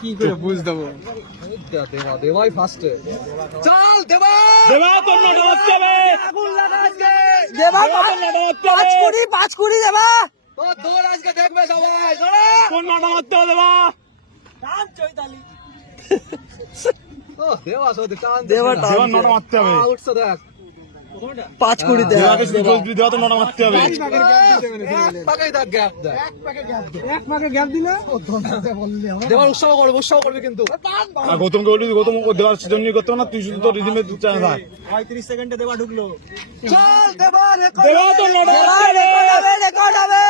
কি করে বুঝ দেবো? দেবাই ফার্স্টে। চল দেবা, দেবা তোর নটা হচ্ছে দেবা 5 কোটি দেবা। তোর দৌড় আজকে দেখবে সবাই। কোন নটা হচ্ছে দেবা? দেবা সত্যি টান দেবা দেবা নটা মারতে হবে। উঠছে দেখ 5 কোটি দেবা। দেবাকে শুধু গোল দিয়ে দেওয়া তো নটা মারতে হবে। পাকাই দেখ গ্যাপ দেখ। এক পাকে গ্যাপ দিলে দেবার উৎসাহ করবে কিন্তু। আর গৌতমকে বলি গৌতম ও দেওয়ার জন্যই করতে হবে না, তুই শুধু তোর রিদিমে দু চায় থাক। 35 সেকেন্ডে দেবা ঢুকলো। চল দেবা দেবা তোর নটা হচ্ছে রেকর্ড হবে।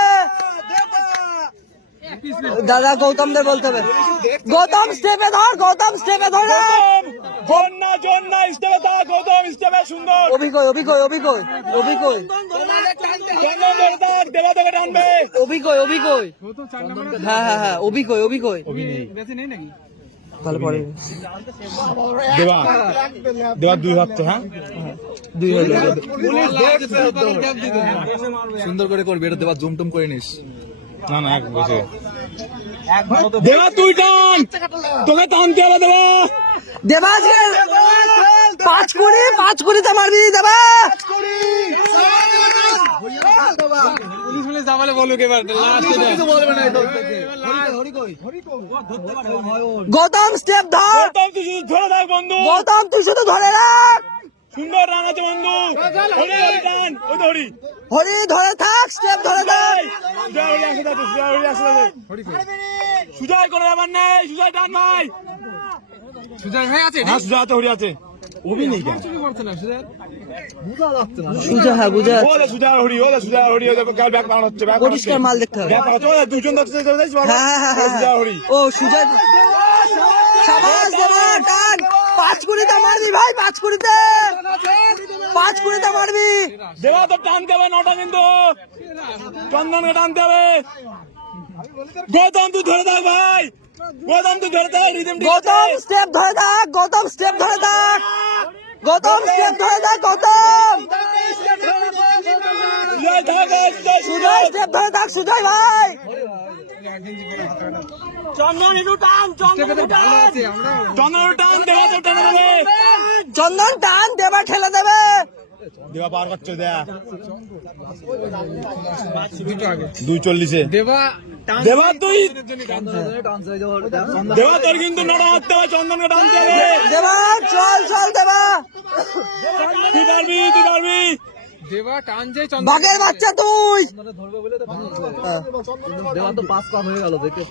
দাদা গৌতমদের বলতে হবে, গৌতম স্টেপে ধর, গৌতম স্টেপে ধর। জন্না স্টেপে থাক, গৌতম স্টেপে সুন্দর। অভিকয় চন্দন ধরে থাক, দেবা তোকে টানবে। হ্যাঁ অভিকয় ভালো পড়ে। দেবা দুই ভাবছে। হ্যাঁ দুই হলো। সুন্দর করে করবি, এটা দেবার জুম টুম করে নিস। না এক বসে দেবা তুই টান, তোকে টানতে হবে দেবা। দেবা 5 কোটিতে মারবি দেবা। গৌতম স্টেপ ধর, গৌতম তুই শুধু ধরে থাক বন্ধু। গৌতম তুই শুধু ধরে রাখ। সুন্দর রান আছে বন্ধু। হরি টান, ওই তো হরি। হরি ধরে থাক, স্টেপ ধরে থাক। সুজয় কোনো ব্যাপার নেই, সুজয় টান নাই। সুজয় ভাই আছে, হ্যাঁ সুজয় আছে, হরি আছে। অভি নেই কেন? বুঝা যাচ্ছে না। বুঝা ওলে সুজয় আর হরি, ওলে সুজয় আর হরি, ওদের গাল ব্যাক পাওয়া হচ্ছে, ব্যাক পরিষ্কার মাল দেখতে হবে। দুজন দেখতে যাইছ বাবা। হ্যাঁ সুজয় আর হরি। ও সুজয় শাবাশ দেবা টান। 5 কোটিতে মারবি ভাই, 5 কোটিতে মারবি। দেবা তো টানতে হবে নটা, কিন্তু চন্দনকে টানতে হবে। গৌতম তুই ধরে থাক ভাই, গৌতম তুই ধরে থাক, রিদম ঠিক আছে। গৌতম স্টেপ ধরে থাক, গৌতম স্টেপ ধরে থাক। সুজয় থাক, সুজয় স্টেপ ধরে থাক, সুজয় ভাই। চন্দন একটু টান, চন্দন টান, দেবা তো টান হবে। চন্দন টান, দেবা ঠেলে দেবে। দেবা পার করছে, দেয়া 2:40 দেবা তুই দেবা তোর কিন্তু নটা হাঁটতে হবে, চন্দনকে টানতে হবে। দেবা চল দেবা। তুই পারবি দেবা টান যে বাঘের বাচ্চা তুই। ধরবে বলে তো দেবা তো 5 পার হয়ে গেল দেখে।